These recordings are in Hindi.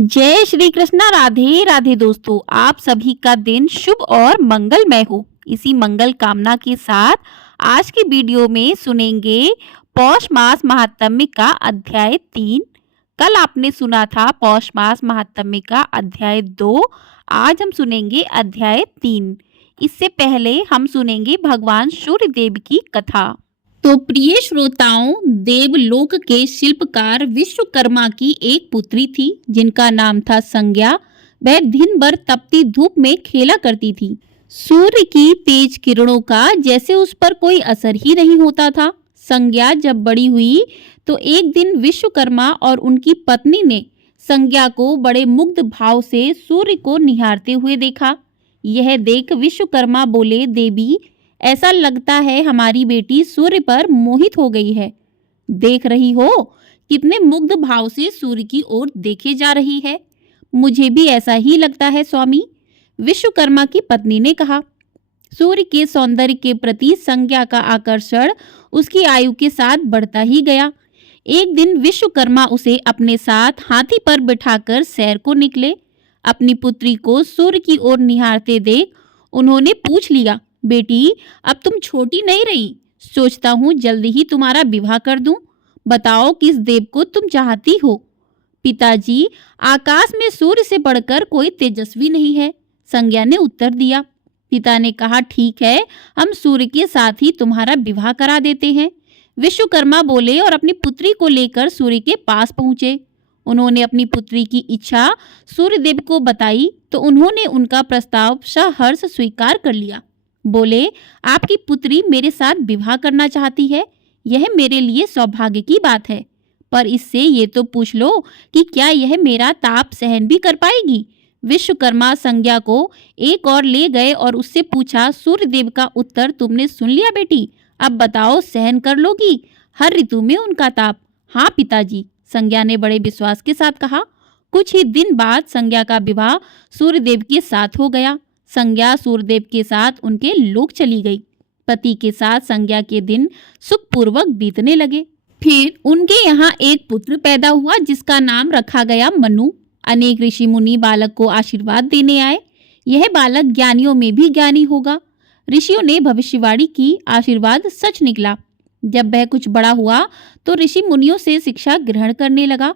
जय श्री कृष्णा। राधे राधे दोस्तों, आप सभी का दिन शुभ और मंगलमय हो। इसी मंगल कामना के साथ आज की वीडियो में सुनेंगे पौष मास महात्म्य का अध्याय 3। कल आपने सुना था पौष मास महात्म्य का अध्याय 2। आज हम सुनेंगे अध्याय 3। इससे पहले हम सुनेंगे भगवान सूर्य देव की कथा। तो प्रिय श्रोताओं, देवलोक के शिल्पकार विश्वकर्मा की एक पुत्री थी जिनका नाम था संज्ञा। वह दिन भर तपती धूप में खेला करती थी। सूर्य की तेज किरणों का जैसे उस पर कोई असर ही नहीं होता था। संज्ञा जब बड़ी हुई तो एक दिन विश्वकर्मा और उनकी पत्नी ने संज्ञा को बड़े मुग्ध भाव से सूर्य को निहारते हुए देखा। यह देख विश्वकर्मा बोले, देवी, ऐसा लगता है हमारी बेटी सूर्य पर मोहित हो गई है। देख रही हो कितने मुग्ध भाव से सूर्य की ओर देखे जा रही है। मुझे भी ऐसा ही लगता है स्वामी, विश्वकर्मा की पत्नी ने कहा। सूर्य के सौंदर्य के प्रति संज्ञा का आकर्षण उसकी आयु के साथ बढ़ता ही गया। एक दिन विश्वकर्मा उसे अपने साथ हाथी पर बिठाकर सैर को निकले। अपनी पुत्री को सूर्य की ओर निहारते देख उन्होंने पूछ लिया, बेटी, अब तुम छोटी नहीं रही, सोचता हूँ जल्दी ही तुम्हारा विवाह कर दूं। बताओ किस देव को तुम चाहती हो। पिताजी, आकाश में सूर्य से बढ़कर कोई तेजस्वी नहीं है, संज्ञा ने उत्तर दिया। पिता ने कहा, ठीक है, हम सूर्य के साथ ही तुम्हारा विवाह करा देते हैं। विश्वकर्मा बोले और अपनी पुत्री को लेकर सूर्य के पास पहुंचे। उन्होंने अपनी पुत्री की इच्छा सूर्यदेव को बताई तो उन्होंने उनका प्रस्ताव सहर्ष स्वीकार कर लिया। बोले, आपकी पुत्री मेरे साथ विवाह करना चाहती है, यह मेरे लिए सौभाग्य की बात है, पर इससे ये तो पूछ लो कि क्या यह मेरा ताप सहन भी कर पाएगी। विश्वकर्मा संज्ञा को एक और ले गए और उससे पूछा, सूर्यदेव का उत्तर तुमने सुन लिया बेटी, अब बताओ सहन कर लोगी हर ऋतु में उनका ताप। हाँ पिताजी, संज्ञा ने बड़े विश्वास के साथ कहा। कुछ ही दिन बाद संज्ञा का विवाह सूर्यदेव के साथ हो गया। संज्ञा सूर्यदेव के साथ उनके लोक चली गई। पति के साथ संज्ञा के दिन सुखपूर्वक बीतने लगे। फिर उनके यहाँ एक पुत्र पैदा हुआ जिसका नाम रखा गया मनु। अनेक ऋषि मुनि बालक को आशीर्वाद देने आए। यह बालक ज्ञानियों में भी ज्ञानी होगा। ऋषियों ने भविष्यवाणी की, आशीर्वाद सच निकला। जब वह कुछ बड़ा हुआ तो ऋषि मुनियों से शिक्षा ग्रहण करने लगा।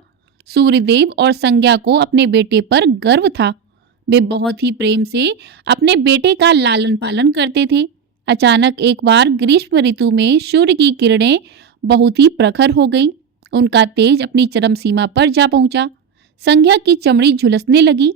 सूर्यदेव और संज्ञा को अपने बेटे पर गर्व था। वे बहुत ही प्रेम से अपने बेटे का लालन पालन करते थे। अचानक एक बार ग्रीष्म ऋतु में सूर्य की किरणें बहुत ही प्रखर हो गईं। उनका तेज अपनी चरम सीमा पर जा पहुंचा। संज्ञा की चमड़ी झुलसने लगी।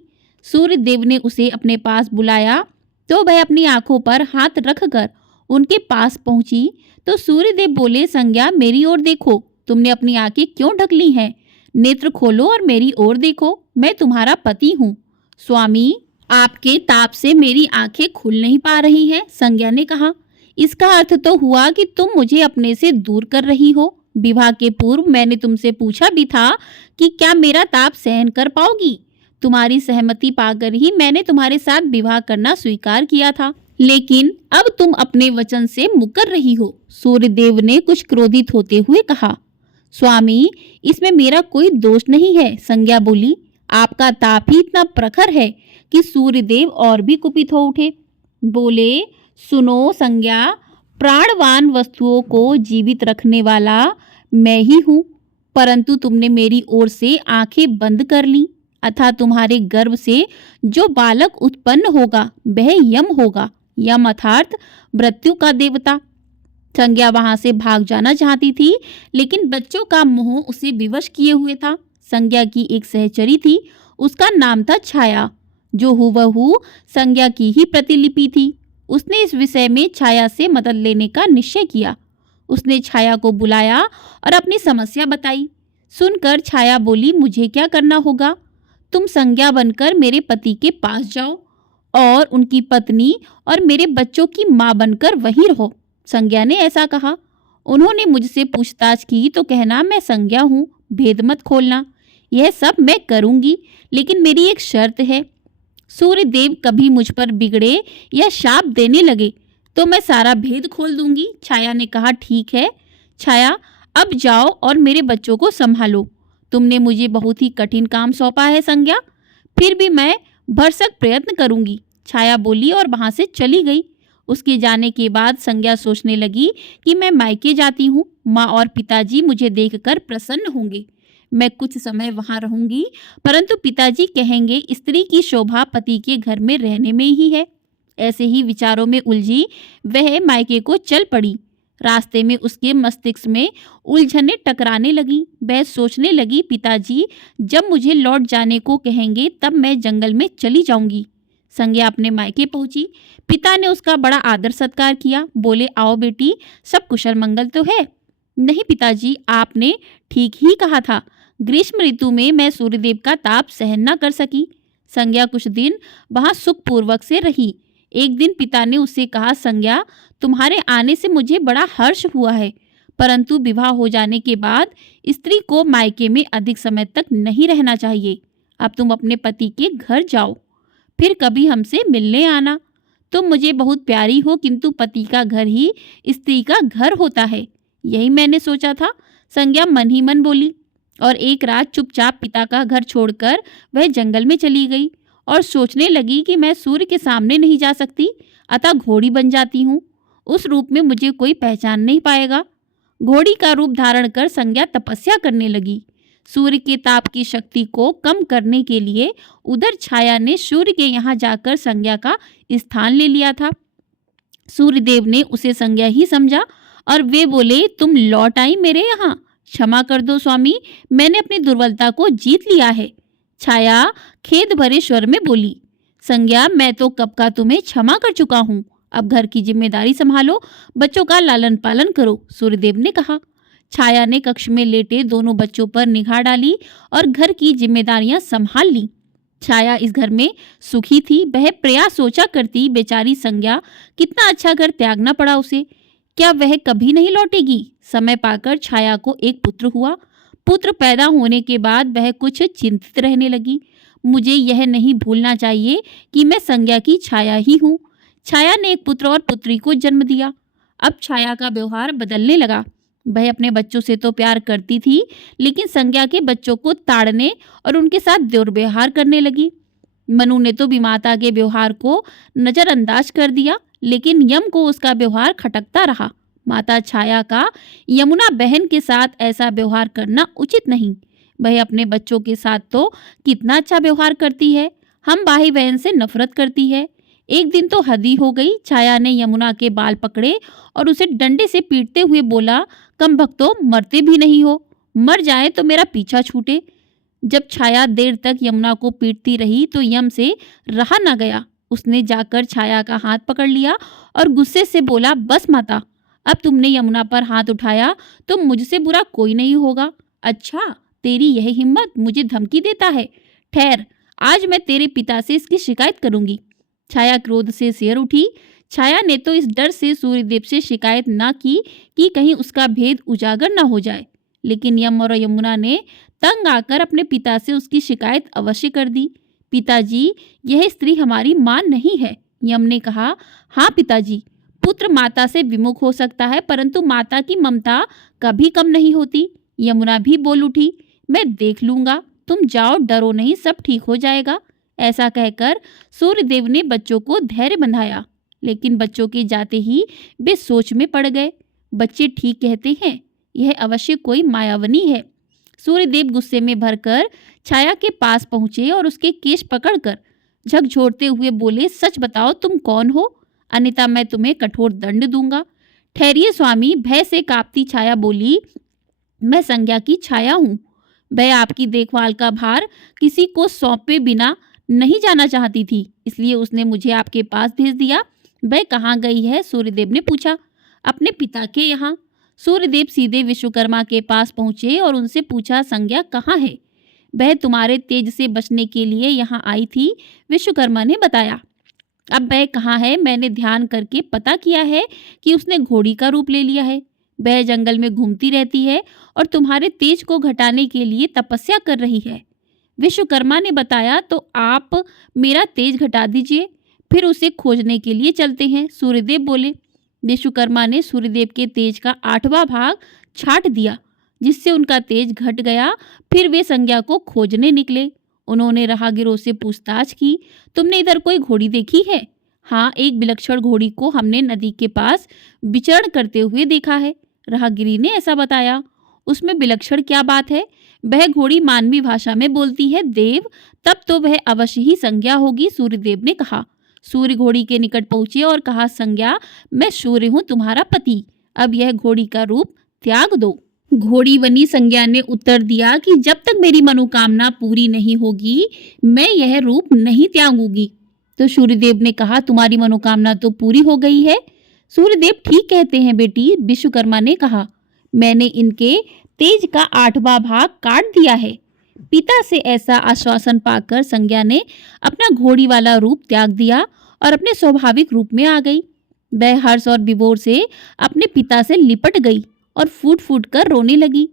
सूर्यदेव ने उसे अपने पास बुलाया तो वह अपनी आंखों पर हाथ रखकर उनके पास पहुंची तो सूर्यदेव बोले, संज्ञा, मेरी ओर देखो, तुमने अपनी आंखें क्यों ढक ली हैं? नेत्र खोलो और मेरी ओर देखो, मैं तुम्हारा पति हूँ। स्वामी, आपके ताप से मेरी आंखें खुल नहीं पा रही हैं, संज्ञा ने कहा। इसका अर्थ तो हुआ कि तुम मुझे अपने से दूर कर रही हो। विवाह के पूर्व मैंने तुमसे पूछा भी था कि क्या मेरा ताप सहन कर पाओगी। तुम्हारी सहमति पाकर ही मैंने तुम्हारे साथ विवाह करना स्वीकार किया था, लेकिन अब तुम अपने वचन से मुकर रही हो। सूर्यदेव ने कुछ क्रोधित होते हुए कहा। स्वामी, इसमें मेरा कोई दोष नहीं है, संज्ञा बोली। आपका ताप ही इतना प्रखर है कि सूर्यदेव और भी कुपित हो उठे। बोले, सुनो संज्ञा, प्राणवान वस्तुओं को जीवित रखने वाला मैं ही हूँ, परंतु तुमने मेरी ओर से आंखें बंद कर ली, अतः तुम्हारे गर्भ से जो बालक उत्पन्न होगा वह यम होगा। यम अर्थात मृत्यु का देवता। संज्ञा वहां से भाग जाना चाहती थी, लेकिन बच्चों का मोह उसे विवश किए हुए था। संज्ञा की एक सहचरी थी, उसका नाम था छाया, जो हुबहू संज्ञा की ही प्रतिलिपि थी। उसने इस विषय में छाया से मदद लेने का निश्चय किया। उसने छाया को बुलाया और अपनी समस्या बताई। सुनकर छाया बोली, मुझे क्या करना होगा? तुम संज्ञा बनकर मेरे पति के पास जाओ और उनकी पत्नी और मेरे बच्चों की माँ बनकर वहीं रहो। संज्ञा ने ऐसा कहा। उन्होंने मुझसे पूछताछ की तो कहना, मैं संज्ञा हूँ, भेद मत खोलना। यह सब मैं करूंगी, लेकिन मेरी एक शर्त है। सूर्यदेव कभी मुझ पर बिगड़े या शाप देने लगे तो मैं सारा भेद खोल दूंगी। छाया ने कहा, ठीक है छाया, अब जाओ और मेरे बच्चों को संभालो। तुमने मुझे बहुत ही कठिन काम सौंपा है संज्ञा, फिर भी मैं भरसक प्रयत्न करूंगी, छाया बोली और वहां से चली गई। उसके जाने के बाद संज्ञा सोचने लगी कि मैं मायके जाती हूँ, माँ और पिताजी मुझे देखकर प्रसन्न होंगे। मैं कुछ समय वहां रहूंगी, परंतु पिताजी कहेंगे स्त्री की शोभा पति के घर में रहने में ही है। ऐसे ही विचारों में उलझी वह मायके को चल पड़ी। रास्ते में उसके मस्तिष्क में उलझने टकराने लगी। वह सोचने लगी, पिताजी जब मुझे लौट जाने को कहेंगे तब मैं जंगल में चली जाऊंगी। संज्ञा अपने मायके पहुंची। पिता ने उसका बड़ा आदर सत्कार किया। बोले, आओ बेटी, सब कुशल मंगल तो है? नहीं पिताजी, आपने ठीक ही कहा था। ग्रीष्म ऋतु में मैं सूर्यदेव का ताप सहन न कर सकी। संज्ञा कुछ दिन वहां सुखपूर्वक से रही। एक दिन पिता ने उससे कहा, संज्ञा तुम्हारे आने से मुझे बड़ा हर्ष हुआ है, परंतु विवाह हो जाने के बाद स्त्री को मायके में अधिक समय तक नहीं रहना चाहिए। अब तुम अपने पति के घर जाओ, फिर कभी हमसे मिलने आना। तुम मुझे बहुत प्यारी हो, किंतु पति का घर ही स्त्री का घर होता है। यही मैंने सोचा था, संज्ञा मन ही मन बोली। और एक रात चुपचाप पिता का घर छोड़कर वह जंगल में चली गई और सोचने लगी कि मैं सूर्य के सामने नहीं जा सकती, अतः घोड़ी बन जाती हूँ। उस रूप में मुझे कोई पहचान नहीं पाएगा। घोड़ी का रूप धारण कर संज्ञा तपस्या करने लगी। सूर्य के ताप की शक्ति को कम करने के लिए उधर छाया ने सूर्य के यहाँ जाकर संज्ञा का स्थान ले लिया था। सूर्यदेव ने उसे संज्ञा ही समझा और वे बोले, तुम लौट आई मेरे यहाँ। क्षमा कर दो स्वामी, मैंने अपनी दुर्बलता को जीत लिया है। छाया खेद भरे स्वर में बोली, संज्ञा मैं तो कब का तुम्हें क्षमा कर चुका हूँ, अब घर की जिम्मेदारी संभालो, बच्चों का लालन पालन करो, सूर्यदेव ने कहा। छाया ने कक्ष में लेटे दोनों बच्चों पर निगाह डाली और घर की जिम्मेदारियां संभाल ली। छाया इस घर में सुखी थी। वह प्रयास सोचा करती, बेचारी संज्ञा कितना अच्छा घर त्यागना पड़ा उसे। क्या वह कभी नहीं लौटेगी? समय पाकर छाया को एक पुत्र हुआ। पुत्र पैदा होने के बाद वह कुछ चिंतित रहने लगी। मुझे यह नहीं भूलना चाहिए कि मैं संज्ञा की छाया ही हूँ। छाया ने एक पुत्र और पुत्री को जन्म दिया। अब छाया का व्यवहार बदलने लगा। वह अपने बच्चों से तो प्यार करती थी, लेकिन संज्ञा के बच्चों को ताड़ने और उनके साथ दुर्व्यवहार करने लगी। मनु ने तो विमाता के व्यवहार को नजरअंदाज कर दिया, लेकिन यम को उसका व्यवहार खटकता रहा। माता छाया का यमुना बहन के साथ ऐसा व्यवहार करना उचित नहीं। वह अपने बच्चों के साथ तो कितना अच्छा व्यवहार करती है, हम भाई बहन से नफरत करती है। एक दिन तो हद ही हो गई। छाया ने यमुना के बाल पकड़े और उसे डंडे से पीटते हुए बोला, कम भक्तों, मरते भी नहीं हो, मर जाए तो मेरा पीछा छूटे। जब छाया देर तक यमुना को पीटती रही तो यम से रहा न गया। उसने जाकर छाया का हाथ पकड़ लिया और गुस्से से बोला, बस माता, अब तुमने यमुना पर हाथ उठाया तो मुझसे बुरा कोई नहीं होगा। अच्छा, तेरी यह हिम्मत, मुझे धमकी देता है? ठहर, आज मैं तेरे पिता से इसकी शिकायत करूंगी। छाया क्रोध से सिर उठी। छाया ने तो इस डर से सूर्यदेव से शिकायत न की कि कहीं उसका भेद उजागर न हो जाए, लेकिन यम और यमुना ने तंग आकर अपने पिता से उसकी शिकायत अवश्य कर दी। पिताजी, यह स्त्री हमारी मां नहीं है। यम ने कहा, हाँ पिताजी, पुत्र माता से विमुख हो सकता है, परंतु माता की ममता कभी कम नहीं होती। यमुना भी बोल उठी, मैं देख लूंगा, तुम जाओ, डरो नहीं, सब ठीक हो जाएगा। ऐसा कहकर सूर्यदेव ने बच्चों को धैर्य बंधाया, लेकिन बच्चों के जाते ही वे सोच में पड़ गए। बच्चे ठीक कहते हैं, यह अवश्य कोई मायावनी है। सूर्यदेव गुस्से में भरकर छाया के पास पहुंचे और उसके केश पकड़कर झकझोरते हुए बोले, सच बताओ तुम कौन हो, अन्यथा मैं तुम्हें कठोर दंड दूंगा। ठहरिए स्वामी, भय से कांपती छाया बोली, मैं संज्ञा की छाया हूँ। वह आपकी देखभाल का भार किसी को सौंपे बिना नहीं जाना चाहती थी, इसलिए उसने मुझे आपके पास भेज दिया। वह कहाँ गई है? सूर्यदेव ने पूछा। अपने पिता के यहाँ। सूर्यदेव सीधे विश्वकर्मा के पास पहुंचे और उनसे पूछा, संज्ञा कहाँ है? वह तुम्हारे तेज से बचने के लिए यहाँ आई थी, विश्वकर्मा ने बताया। अब वह कहाँ है? मैंने ध्यान करके पता किया है कि उसने घोड़ी का रूप ले लिया है। वह जंगल में घूमती रहती है और तुम्हारे तेज को घटाने के लिए तपस्या कर रही है। विश्वकर्मा ने बताया, तो आप मेरा तेज घटा दीजिए, फिर उसे खोजने के लिए चलते हैं, सूर्यदेव बोले। विश्वकर्मा ने सूर्यदेव के तेज का 8वां भाग छाट दिया। जिससे उनका तेज घट गया। फिर वे संज्ञा को खोजने निकले। उन्होंने राहगीरों से पूछताछ की, तुमने इधर कोई घोड़ी देखी है? हाँ, एक विलक्षण घोड़ी को हमने नदी के पास विचरण करते हुए देखा है, राहगीरी ने ऐसा बताया। उसमें विलक्षण क्या बात है? वह घोड़ी मानवी भाषा में बोलती है। देव, तब तो वह अवश्य ही संज्ञा होगी, सूर्यदेव ने कहा। सूर्य घोड़ी के निकट पहुंचे और कहा, संज्ञा, मैं सूर्य हूँ, तुम्हारा पति। अब यह घोड़ी का रूप त्याग दो। घोड़ी बनी संज्ञा ने उत्तर दिया कि जब तक मेरी मनोकामना पूरी नहीं होगी मैं यह रूप नहीं त्यागूंगी। तो सूर्यदेव ने कहा, तुम्हारी मनोकामना तो पूरी हो गई है। सूर्यदेव ठीक कहते हैं बेटी, विश्वकर्मा ने कहा। मैंने इनके तेज का 8वां भाग काट दिया है। पिता से ऐसा आश्वासन पाकर संज्ञा ने अपना घोड़ी वाला रूप त्याग दिया और अपने स्वाभाविक रूप में आ गई। वह हर्ष और विभोर से अपने पिता से लिपट गई और फूट फूट कर रोने लगी।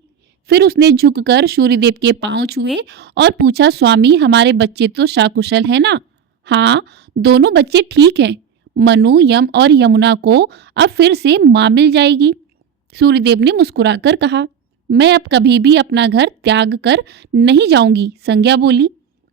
फिर उसने झुककर सूर्यदेव के पांव छुए और पूछा, स्वामी, हमारे बच्चे तो सकुशल है ना? हाँ, दोनों बच्चे ठीक हैं। मनु, यम और यमुना को अब फिर से माँ मिल जाएगी। सूर्यदेव ने मुस्कुराकर कहा, मैं अब कभी भी अपना घर त्याग कर नहीं जाऊंगी। संज्ञा बोली,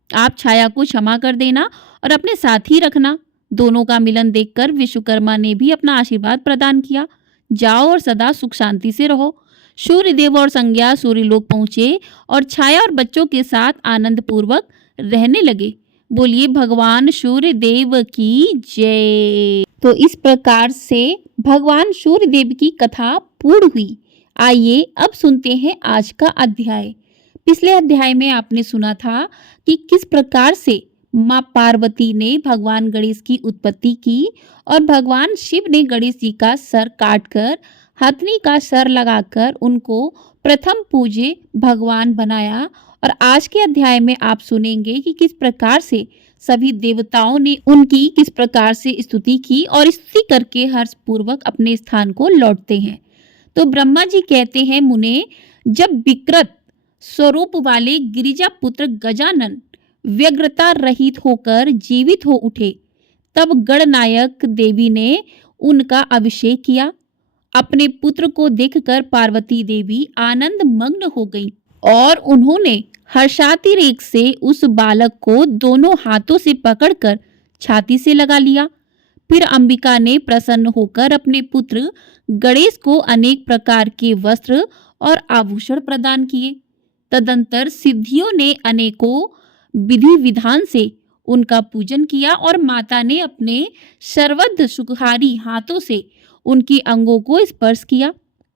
आप छाया को क्षमा कर देना और अपने साथ ही रखना। दोनों का मिलन देखकर विश्वकर्मा ने भी अपना आशीर्वाद प्रदान किया। जाओ और सदा सुख शांति से रहो। सूर्यदेव और संज्ञा सूर्यलोक पहुंचे और छाया और बच्चों के साथ आनंद पूर्वक रहने लगे। बोलिए भगवान सूर्यदेव की जय। तो इस प्रकार से भगवान सूर्यदेव की कथा पूर्ण हुई। आइए अब सुनते हैं आज का अध्याय। पिछले अध्याय में आपने सुना था कि किस प्रकार से माँ पार्वती ने भगवान गणेश की उत्पत्ति की और भगवान शिव ने गणेश जी का सर काटकर हथनी का सर लगाकर उनको प्रथम पूज्य भगवान बनाया। और आज के अध्याय में आप सुनेंगे कि किस प्रकार से सभी देवताओं ने उनकी किस प्रकार से स्तुति की और स्तुति करके हर्षपूर्वक अपने स्थान को लौटते हैं। तो ब्रह्मा जी कहते हैं, मुने, जब विकृत स्वरूप वाले गिरिजा पुत्र गजानन व्यग्रता रहित होकर जीवित हो उठे, तब गणनायक देवी ने उनका अभिषेक किया। अपने पुत्र को देखकर पार्वती देवी आनंद मग्न हो गई और उन्होंने हर्षातिरेक से उस बालक को दोनों हाथों से पकड़कर छाती से लगा लिया। फिर अंबिका ने प्रसन्न होकर अपने पुत्र गणेश को अनेक प्रकार के वस्त्र और आभूषण प्रदान किए। तदंतर सिद्धियों ने अनेकों विधि विधान से उनका पूजन किया और माता ने अपने सर्वद सुखहारी हाथों से उनके अंगों को स्पर्श किया।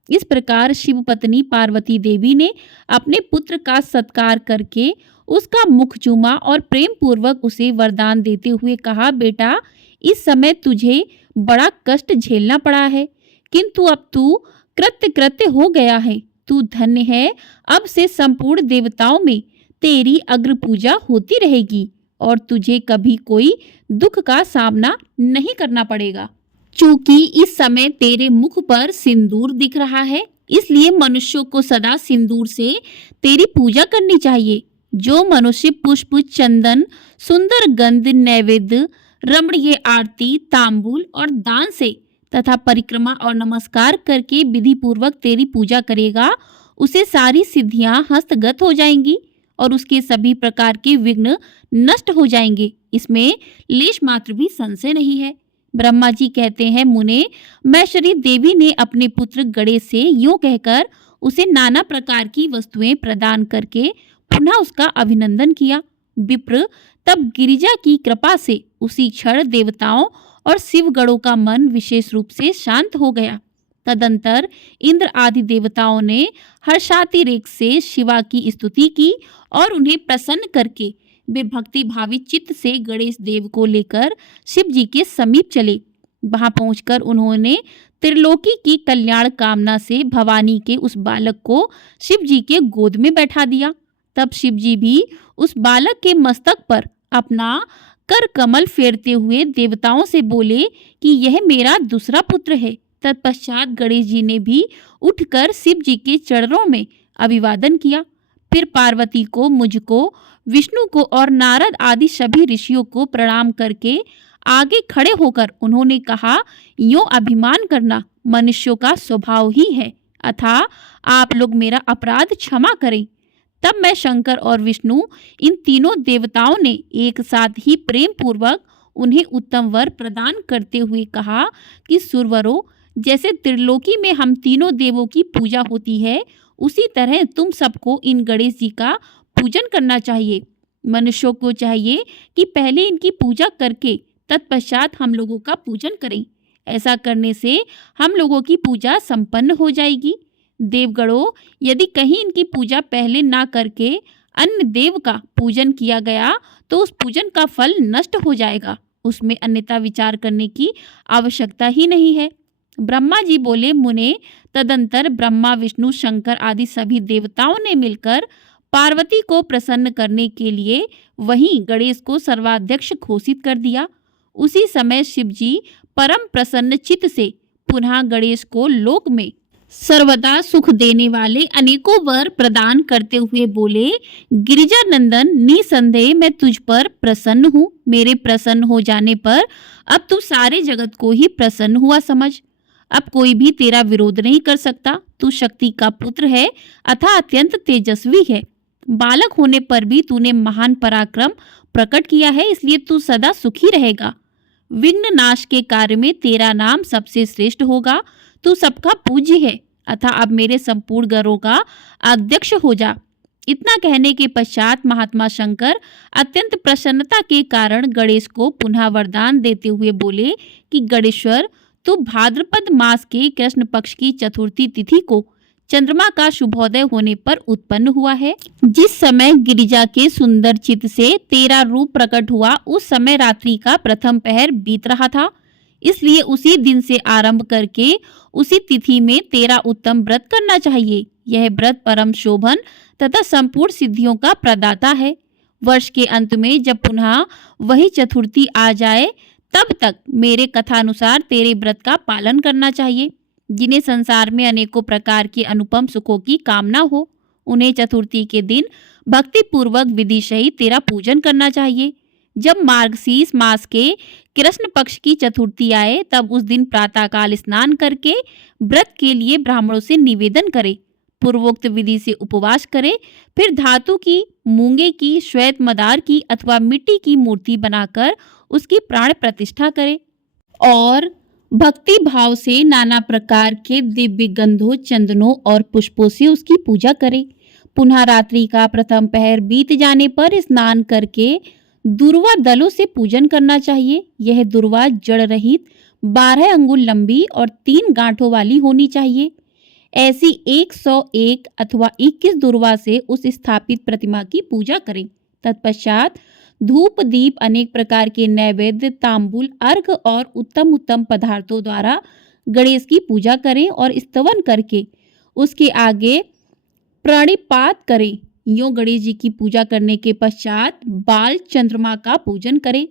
इस प्रकार शिव पत्नी पार्वती देवी ने अपने पुत्र का सत्कार करके उसका मुख चूमा और प्रेम पूर्वक उसे वरदान देते हुए कहा, बेटा, इस समय तुझे बड़ा कष्ट झेलना पड़ा है, किंतु अब तू कृत्य कृत्य हो गया है। तू धन्य है। अब से संपूर्ण देवताओं में तेरी अग्र पूजा होती रहेगी और तुझे कभी कोई दुख का सामना नहीं करना पड़ेगा। चूंकि इस समय तेरे मुख पर सिंदूर दिख रहा है, इसलिए मनुष्यों को सदा सिंदूर से तेरी पूजा करनी चाहिए। जो मनुष्य पुष्प, चंदन, सुंदर गंध, नैवेद्य, रमणीय आरती, तांबूल और दान से तथा परिक्रमा और नमस्कार करके विधि पूर्वक तेरी पूजा करेगा, उसे सारी सिद्धियां हस्तगत हो जाएंगी और उसके सभी प्रकार के विघ्न नष्ट हो जाएंगे। इसमें लेश मात्र भी संशय नहीं है। ब्रह्मा जी कहते हैं, मुने, महेश्वरी देवी ने अपने पुत्र गणेश से यूं कहकर उसे नाना प्रकार की वस्तुएं प्रदान करके पुनः उसका अभिनंदन किया। विप्र, तब गिरिजा की कृपा से उसी क्षण देवताओं और शिवगणों का मन विशेष रूप से शांत हो गया। तदंतर इंद्र आदि देवताओं ने हर्षातिरेक से शिवा की स्तुति की और उन्हें प्रसन्न करके वे भक्ति भावी चित्त से गणेश देव को लेकर शिव जी के समीप चले। वहां पहुंचकर उन्होंने त्रिलोकी की कल्याण कामना से भवानी के उस बालक को शिव जी के गोद में बैठा दिया। तब शिव जी भी उस बालक के मस्तक पर अपना कर कमल फेरते हुए देवताओं से बोले कि यह मेरा दूसरा पुत्र है। तत्पश्चात गणेश जी ने भी उठकर शिव जी के चरणों में अभिवादन किया। फिर पार्वती को, मुझको, विष्णु को और नारद आदि सभी ऋषियों को प्रणाम करके आगे खड़े होकर उन्होंने कहा, यूं अभिमान करना मनुष्यों का स्वभाव ही है। अतः आप लोग मेरा अपराध क्षमा करें। तब मैं शंकर और विष्णु इन तीनों देवताओं ने एक साथ ही प्रेम पूर्वक उन्हें उत्तम वर प्रदान करते हुए कहा कि सुरवरों, जैसे त्रिलोकी में हम तीनों देवों की पूजा होती है, उसी तरह तुम सबको इन गणेश जी का पूजन करना चाहिए। मनुष्यों को चाहिए कि पहले इनकी पूजा करके तत्पश्चात हम लोगों का पूजन करें। ऐसा करने से हम लोगों की पूजा संपन्न हो जाएगी। देवगणों, यदि कहीं इनकी पूजा पहले ना करके अन्य देव का पूजन किया गया तो उस पूजन का फल नष्ट हो जाएगा, उसमें अन्यथा विचार करने की आवश्यकता ही नहीं है। ब्रह्मा जी बोले, मुने, तदंतर ब्रह्मा, विष्णु, शंकर आदि सभी देवताओं ने मिलकर पार्वती को प्रसन्न करने के लिए वहीं गणेश को सर्वाध्यक्ष घोषित कर दिया। उसी समय शिवजी परम प्रसन्न चित्त से पुनः गणेश को लोक में सर्वदा सुख देने वाले अनेकों वर प्रदान करते हुए बोले, गिरिजानंदन, निसंदेह मैं तुझ पर प्रसन्न हूँ। मेरे प्रसन्न हो जाने पर अब तू सारे जगत को ही प्रसन्न हुआ समझ। अब कोई भी तेरा विरोध नहीं कर सकता। तू शक्ति का पुत्र है अतः अत्यंत तेजस्वी है। बालक होने पर भी तूने महान पराक्रम प्रकट किया है, इसलिए तू सदा सुखी रहेगा। विघ्न नाश के कार्य में तेरा नाम सबसे श्रेष्ठ होगा। तू सबका पूज्य है अतः अब मेरे संपूर्ण गणों का अध्यक्ष हो जा। इतना कहने के पश्चात महात्मा शंकर अत्यंत प्रसन्नता के कारण गणेश को पुनः वरदान देते हुए बोले कि गणेश्वर, तू भाद्रपद मास के कृष्ण पक्ष की चतुर्थी तिथि को चंद्रमा का शुभोदय होने पर उत्पन्न हुआ है। जिस समय गिरिजा के सुंदर चित्त से तेरा रूप प्रकट हुआ, उस समय रात्रि का प्रथम पहर बीत रहा था। इसलिए उसी दिन से आरंभ करके उसी तिथि में तेरा उत्तम व्रत करना चाहिए। यह व्रत परम शोभन तथा संपूर्ण सिद्धियों का प्रदाता है। वर्ष के अंत में जब पुनः वही चतुर्थी आ जाए, तब तक मेरे कथानुसार तेरे व्रत का पालन करना चाहिए। जिन्हें संसार में अनेकों प्रकार के अनुपम सुखों की कामना हो, उन्हें चतुर्थी के दिन भक्ति पूर्वक विधि सहित तेरा पूजन करना चाहिए। जब मार्गशीर्ष मास के कृष्ण पक्ष की चतुर्थी आए, तब उस दिन प्रातःकाल स्नान करके व्रत के लिए ब्राह्मणों से निवेदन करे, पूर्वोक्त विधि से उपवास करे, फिर धातु की, मूंगे की, श्वेत मदार की अथवा मिट्टी की मूर्ति बनाकर उसकी प्राण प्रतिष्ठा करे और भक्ति भाव से नाना प्रकार के दिव्य गंधों, चंदनों और पुष्पों से उसकी पूजा करे। पुनः रात्रि का प्रथम पहर बीत जाने पर स्नान करके दुर्वा दलों से पूजन करना चाहिए। यह दुर्वा जड़ रहित 12 अंगुल लंबी और 3 गांठों वाली होनी चाहिए। ऐसी 101 अथवा 21 दुर्वा से उस स्थापित प्रतिमा की पूजा करें। तत्पश्चात धूप दीप, अनेक प्रकार के नैवेद्य, तांबूल, अर्घ और उत्तम उत्तम पदार्थों द्वारा गणेश की पूजा करें और स्तवन करके उसके आगे प्रणिपात करें। यूं गणेश जी की पूजा करने के पश्चात बाल चंद्रमा का पूजन करें।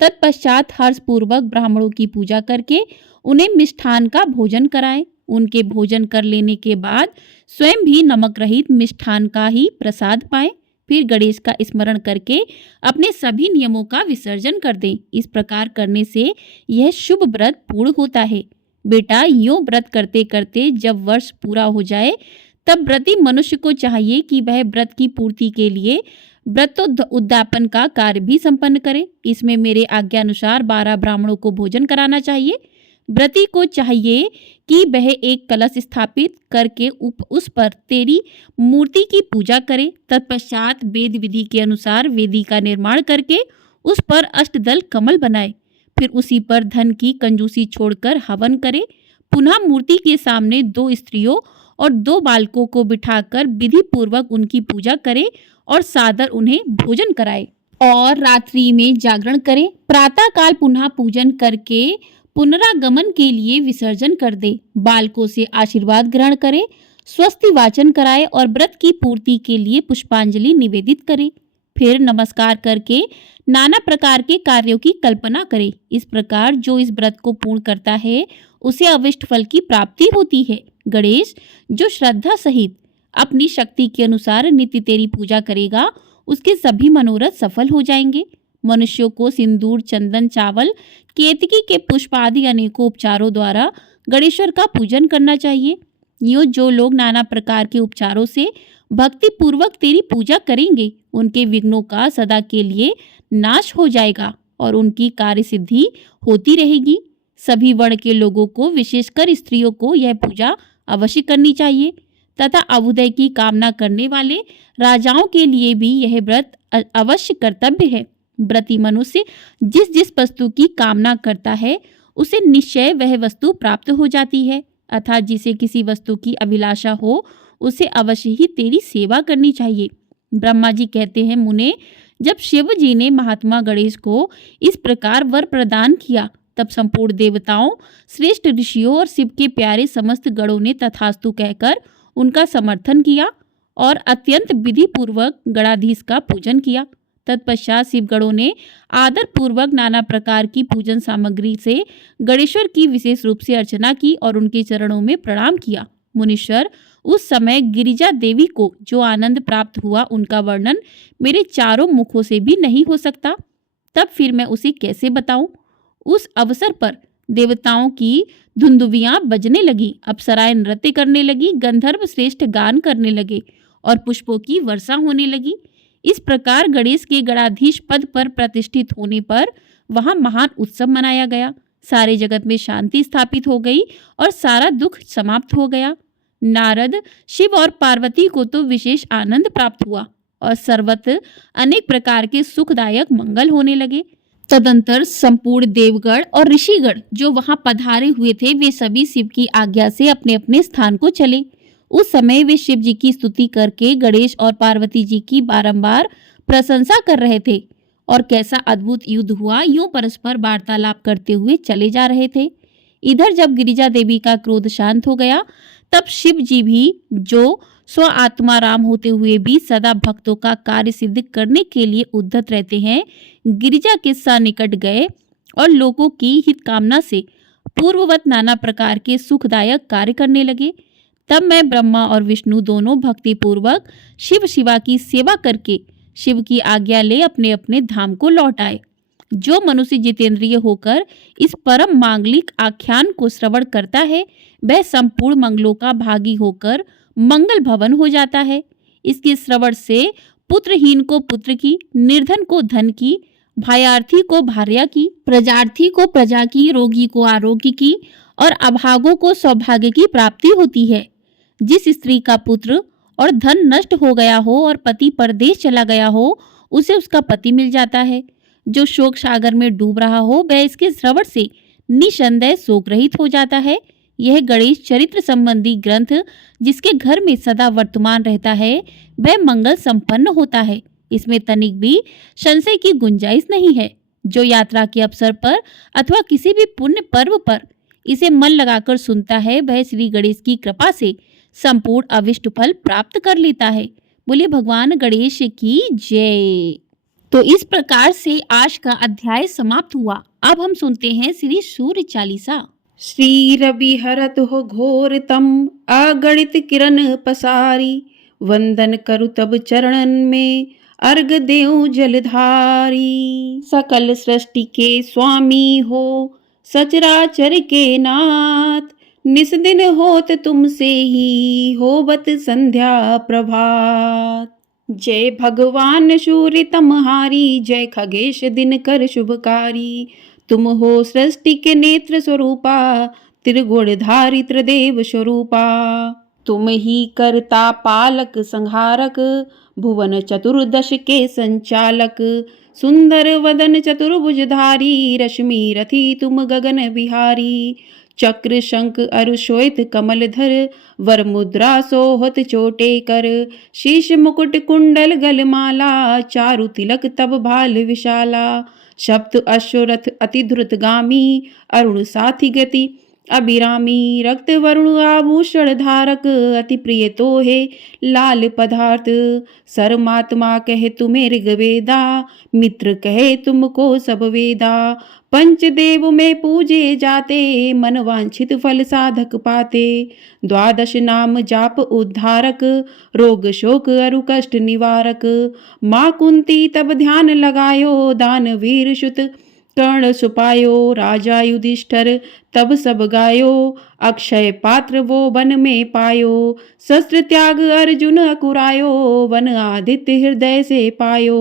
तत्पश्चात हर्ष पूर्वक ब्राह्मणों की पूजा करके उन्हें मिष्ठान का भोजन कराएं। उनके भोजन कर लेने के बाद स्वयं भी नमक रहित मिष्ठान का ही प्रसाद पाएं। फिर गणेश का स्मरण करके अपने सभी नियमों का विसर्जन कर दें। इस प्रकार करने से यह शुभ व्रत पूर्ण होता है। बेटा, यूं व्रत करते करते जब वर्ष पूरा हो जाए, तब व्रती मनुष्य को चाहिए कि वह व्रत की पूर्ति के लिए व्रतोद्यापन का कार्य भी संपन्न करे। इसमें मेरे आज्ञानुसार 12 ब्राह्मणों को भोजन कराना चाहिए। व्रती को चाहिए कि वह एक कलश स्थापित करके उस पर तेरी मूर्ति की पूजा करे। तत्पश्चात वेद विधि के अनुसार वेदी का निर्माण करके उस पर अष्टदल कमल बनाए। फिर उसी पर धन की कंजूसी छोड़कर हवन करे। पुनः मूर्ति के सामने 2 स्त्रियों और 2 बालकों को बिठाकर विधि पूर्वक उनकी पूजा करे और सादर उन्हें भोजन कराए और रात्रि में जागरण करे। प्रातःकाल पुनः पूजन करके पुनरागमन के लिए विसर्जन कर दे। बालकों से आशीर्वाद ग्रहण करे, स्वस्ति वाचन कराए और व्रत की पूर्ति के लिए पुष्पांजलि निवेदित करे। फिर नमस्कार करके नाना प्रकार के कार्यों की कल्पना करे। इस प्रकार जो इस व्रत को पूर्ण करता है उसे अविष्ट फल की प्राप्ति होती है। गणेश, जो श्रद्धा सहित अपनी शक्ति के अनुसार नित्य तेरी पूजा करेगा, उसके सभी मनोरथ सफल हो जाएंगे। मनुष्यों को सिंदूर, चंदन, चावल, केतकी के पुष्प आदि अनेकों उपचारों द्वारा गणेश्वर का पूजन करना चाहिए। यूँ जो लोग नाना प्रकार के उपचारों से भक्ति पूर्वक तेरी पूजा करेंगे, उनके विघ्नों का सदा के लिए नाश हो जाएगा और उनकी कार्य सिद्धि होती रहेगी। सभी वर्ण के लोगों को, विशेषकर स्त्रियों को यह पूजा अवश्य करनी चाहिए तथा अभ्युदय की कामना करने वाले राजाओं के लिए भी यह व्रत अवश्य कर्तव्य है। व्रती मनुष्य जिस जिस वस्तु की कामना करता है उसे निश्चय वह वस्तु प्राप्त हो जाती है। अर्थात जिसे किसी वस्तु की अभिलाषा हो उसे अवश्य ही तेरी सेवा करनी चाहिए। ब्रह्मा जी कहते हैं, मुने, जब शिव जी ने महात्मा गणेश को इस प्रकार वर प्रदान किया तब संपूर्ण देवताओं, श्रेष्ठ ऋषियों और शिव के प्यारे समस्त गणों ने तथास्तु कहकर उनका समर्थन किया और अत्यंत विधि पूर्वक गणाधीश का पूजन किया। तत्पश्चात शिव गणों ने आदर पूर्वक नाना प्रकार की पूजन सामग्री से गणेश्वर की विशेष रूप से अर्चना की और उनके चरणों में प्रणाम किया। मुनीश्वर, उस समय गिरिजा देवी को जो आनंद प्राप्त हुआ उनका वर्णन मेरे चारों मुखों से भी नहीं हो सकता। तब फिर मैं उसे कैसे बताऊं? उस अवसर पर देवताओं की धुंधुवियां बजने लगी, अप्सराएं नृत्य करने लगी, गंधर्व श्रेष्ठ गान करने लगे और पुष्पों की वर्षा होने लगी। इस प्रकार गणेश के गणाधीश पद पर प्रतिष्ठित होने पर वहां महान उत्सव मनाया गया। सारे जगत में शांति स्थापित हो गई और सारा दुख समाप्त हो गया। नारद, शिव और पार्वती को तो विशेष आनंद प्राप्त हुआ और सर्वत्र अनेक प्रकार के सुखदायक मंगल होने लगे। तदंतर संपूर्ण देवगण और ऋषिगण जो वहां पधारे हुए थे वे सभी शिव की आज्ञा से अपने अपने स्थान को चले। उस समय वे शिव जी की स्तुति करके गणेश और पार्वती जी की बारंबार प्रशंसा कर रहे थे और कैसा अद्भुत युद्ध हुआ यूं परस्पर वार्तालाप करते हुए चले जा रहे थे। इधर जब गिरिजा देवी का क्रोध शांत हो गया तब शिव जी भी, जो स्व आत्माराम होते हुए भी सदा भक्तों का कार्य सिद्ध करने के लिए उद्धत रहते हैं, गिरिजा के सन्निकट गए और लोगों की हित कामना से पूर्ववत नाना प्रकार के सुखदायक कार्य करने लगे। तब मैं ब्रह्मा और विष्णु दोनों भक्ति पूर्वक शिव शिवा की सेवा करके शिव की आज्ञा ले अपने अपने धाम को लौट आए। जो मनुष्य जितेंद्रिय होकर इस परम मांगलिक आख्यान को श्रवण करता है वह संपूर्ण मंगलों का भागी होकर मंगल भवन हो जाता है। इसके श्रवण से पुत्रहीन को पुत्र की, निर्धन को धन की, भायार्थी को भार्या की, प्रजार्थी को प्रजा की, रोगी को आरोग्य की और अभागों को सौभाग्य की प्राप्ति होती है। जिस स्त्री का पुत्र और धन नष्ट हो गया हो और पति परदेश चला गया हो उसे उसका पति मिल जाता है। जो शोक सागर में डूब रहा हो वह इसके श्रवण से निसंदेह शोक रहित हो जाता है। यह गणेश चरित्र संबंधी ग्रंथ जिसके घर में सदा वर्तमान रहता है वह मंगल संपन्न होता है। इसमें तनिक भी संशय की गुंजाइश नहीं है। जो यात्रा के अवसर पर अथवा किसी भी पुण्य पर्व पर इसे मन लगाकर सुनता है वह श्री गणेश की कृपा से संपूर्ण अविष्ट फल प्राप्त कर लेता है। बोले भगवान गणेश की जय। तो इस प्रकार से आज का अध्याय समाप्त हुआ। अब हम सुनते हैं श्री सूर्य चालीसा। श्री रवि हरत हो घोर तम अगणित किरण पसारी, वंदन करु तब चरणन में अर्घ देऊ जलधारी। सकल सृष्टि के स्वामी हो सचराचर के नाथ, निस दिन होत तुमसे ही होवत संध्या प्रभात। जय भगवान सूर्य तमहारी, जय खगेश दिनकर शुभकारी। तुम हो सृष्टि के नेत्र स्वरूपा, त्रिगुणधारी त्रिदेव स्वरूपा। तुम ही करता पालक संहारक, भुवन चतुर्दश के संचालक। सुंदर वदन चतुर्भुजधारी, रश्मि रथी तुम गगन बिहारी। चक्र शंख अरु श्वेत कमलधर, वर मुद्रा सोहत चोटे कर। शीश मुकुट कुंडल गलमाला, चारु तिलक तब भाल विशाला। सप्त अश्वरथ अति द्रुतगामी, अरुण साथी गति अभिरामी। रक्त वरुण आभूषण धारक, अति प्रिय तो है लाल पदार्थ। सर्वमात्मा कहे तुम्हें ऋग्वेदा, मित्र कहे तुमको सब वेदा। पंचदेव में पूजे जाते, मन वांछित फल साधक पाते। द्वादश नाम जाप उद्धारक, रोग शोक अरु कष्ट निवारक। माँ कुंती तब ध्यान लगायो, दानवीर सुत कर्ण सुपायो राजा युधिष्ठिर तब सब गायो, अक्षय पात्र वो वन में पायो, शस्त्र त्याग अर्जुन अकुरायो, वन आदित्य हृदय से पायो,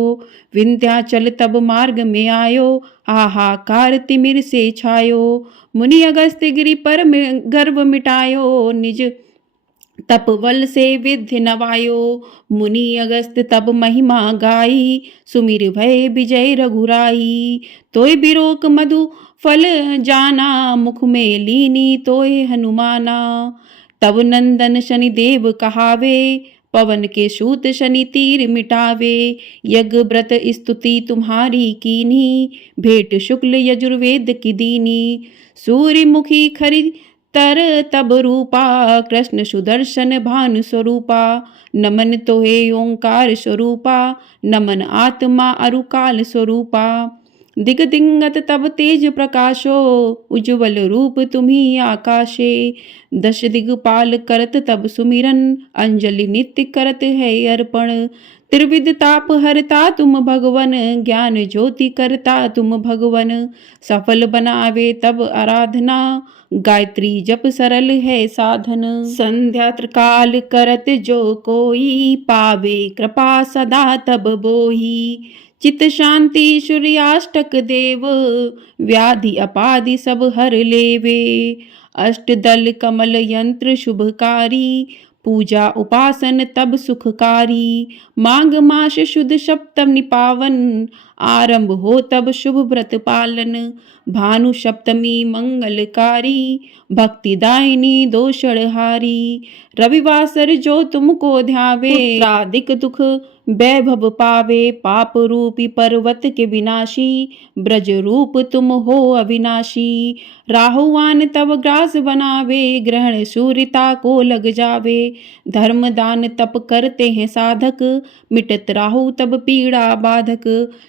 विंध्याचल तब मार्ग में आयो, हाहाकार तिमिर से छायो, मुनि अगस्त्य गिरि पर गर्व मिटायो, निज तपबल से विधि नवायो, मुनि अगस्त तब महिमा गाई, सुमिर भय विजय रघुराई, तोय बिरोक मधु फल जाना, मुख में लीनी तोय हनुमाना, तब नंदन शनि देव कहावे, पवन के सूत शनि तीर मिटावे, यज्ञ व्रत स्तुति तुम्हारी कीनी, भेंट शुक्ल यजुर्वेद की दीनी, सूर्यमुखी खरी तर तब रूपा, कृष्ण सुदर्शन भानु स्वरूपा, नमन तोहे ओंकार स्वरूपा, नमन आत्मा अरुकाल स्वरूपा, दिग दिंगत तब तेज प्रकाशो, उज्ज्वल रूप तुम्ही आकाशे, दश दिगपाल करत तब सुमिरन, अंजलि नित्य करत है अर्पण, त्रिविध ताप हरता तुम भगवन, ज्ञान ज्योति करता तुम भगवन, सफल बनावे तब आराधना, गायत्री जप सरल है साधन, संध्या त्रिकाल करत जो कोई, पावे कृपा सदा तब बोही, चित शांति सूर्याष्टक देव, व्याधि अपाधि सब हर लेवे, अष्टदल कमल यंत्र शुभकारी, पूजा उपासन तब सुखकारी, माघ मास शुद्ध सप्तमी पावन, आरंभ हो तब शुभ व्रत पालन, भानु सप्तमी मंगलकारी, भक्तिदायिनी दोषणहारी, रविवासर जो तुमको ध्यावे, पुत्रादिक दुख वैभव पावे, पाप रूपी पर्वत के विनाशी, ब्रज रूप तुम हो अविनाशी, राहुवान तब ग्रास बनावे, ग्रहण सूर्यता को लग जावे, धर्म दान तप करते हैं साधक, मिटत राहु तब पीड़ा बाधक,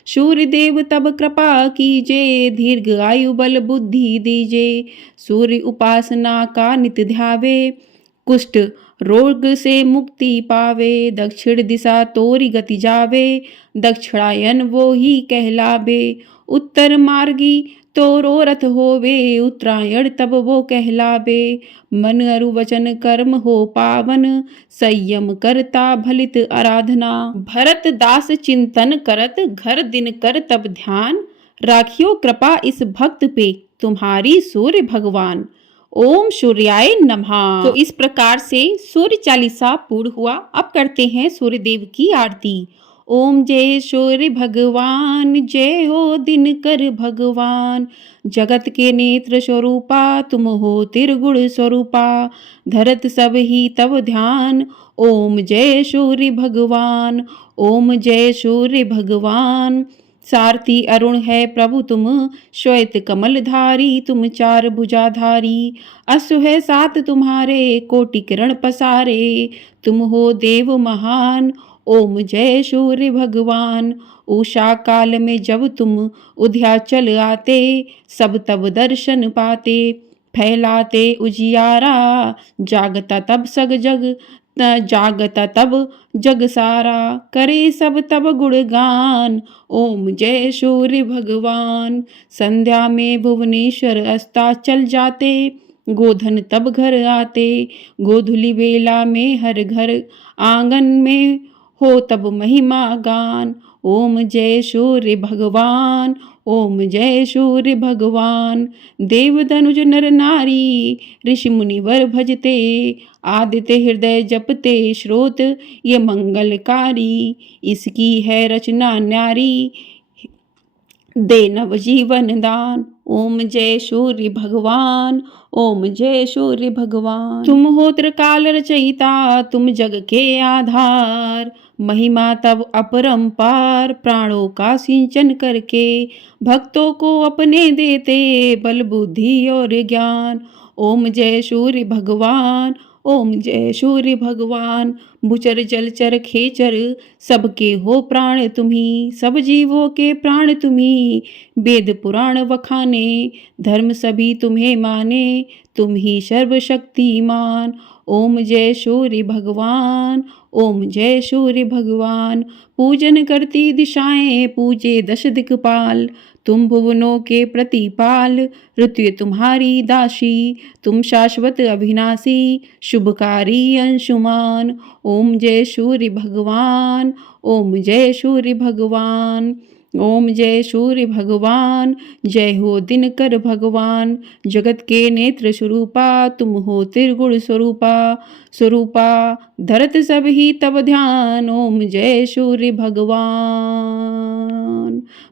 सूर्य देव तब कृपा कीजे, दीर्घ आयु बल बुद्धि दीजे, सूर्य उपासना का नित ध्यावे, कुष्ठ रोग से मुक्ति पावे, दक्षिण दिशा तोरी गति जावे, दक्षिणायन वो ही कहलावे, उत्तर मार्गी तोरो रथ होवे, उत्तरायण तब वो कहलावे, मन अरु वचन कर्म हो पावन, संयम करता भलित आराधना, भरत दास चिंतन करत घर दिन कर तब ध्यान, राखियो कृपा इस भक्त पे तुम्हारी सूर्य भगवान, ओम सूर्याय नमः। तो इस प्रकार से सूर्य चालीसा पूर्ण हुआ। अब करते हैं सूर्य देव की आरती। ओम जय सूर्य भगवान, जय हो दिनकर भगवान, जगत के नेत्र स्वरूपा तुम हो त्रिगुण स्वरूपा, धरत सब ही तब ध्यान, ओम जय सूर्य भगवान, ओम जय सूर्य भगवान। सारथी अरुण है प्रभु तुम, श्वेत कमल धारी तुम चार भुजाधारी, अश्व है सात तुम्हारे कोटि किरण पसारे, तुम हो देव महान, ओम जय सूर्य भगवान। उषा काल में जब तुम उद्याचल आते, सब तब दर्शन पाते, फैलाते उजियारा, जागता तब सग जग जागता तब जग सारा, करे सब तब गुणगान, ओम जय सूर्य भगवान। संध्या में भुवनेश्वर अस्ताचल जाते, गोधन तब घर आते, गोधुली बेला में हर घर आंगन में हो तब महिमा गान, ओम जय सूर्य भगवान, ओम जय सूर्य भगवान। देव धनुज नर नारी, ऋषि मुनिवर भजते, आदित्य हृदय जपते, श्रोत ये मंगलकारी, इसकी है रचना न्यारी, दे नव जीवन दान, ओम जय सूर्य भगवान, ओम जय सूर्य भगवान। तुम हो त्रिकाल रचयिता, तुम जग के आधार, महिमा तब अपरंपार, प्राणों का सिंचन करके भक्तों को अपने देते, बल बुद्धि और ज्ञान, ओम जय सूर्य भगवान, ओम जय सूर्य भगवान। भूचर जलचर खेचर सबके हो प्राण तुम्ही, सब जीवों के प्राण तुम्ही, वेद पुराण वखाने, धर्म सभी तुम्हें माने, तुम ही सर्वशक्तिमान, ओम जय सूर्य भगवान, ओम जय सूर्य भगवान। पूजन करती दिशाएं पूजे दश दिक्पाल, तुम भुवनों के प्रतिपाल, ऋतु तुम्हारी दासी, तुम शाश्वत अविनाशी, शुभकारी अंशुमान। ओम जय सूर्य भगवान, ओम जय सूर्य भगवान, ओम जय सूर्य भगवान। जय हो दिनकर भगवान, जगत के नेत्र स्वरूपा, तुम हो त्रिगुण स्वरूपा, स्वरूपा धरत सब ही तब ध्यान। ओम जय सूर्य भगवान।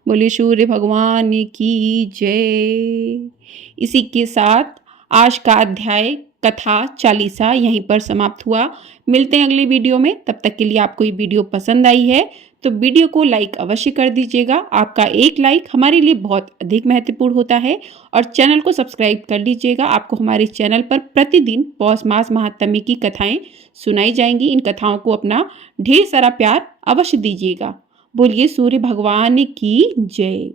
बोले सूर्य भगवान की जय। इसी के साथ आज का अध्याय कथा चालीसा यहीं पर समाप्त हुआ। मिलते हैं अगली वीडियो में, तब तक के लिए आपको ये वीडियो पसंद आई है तो वीडियो को लाइक अवश्य कर दीजिएगा। आपका एक लाइक हमारे लिए बहुत अधिक महत्वपूर्ण होता है। और चैनल को सब्सक्राइब कर लीजिएगा। आपको हमारे चैनल पर प्रतिदिन पौष मास महात्म्य की कथाएं सुनाई जाएंगी। इन कथाओं को अपना ढेर सारा प्यार अवश्य दीजिएगा। बोलिए सूर्य भगवान की जय।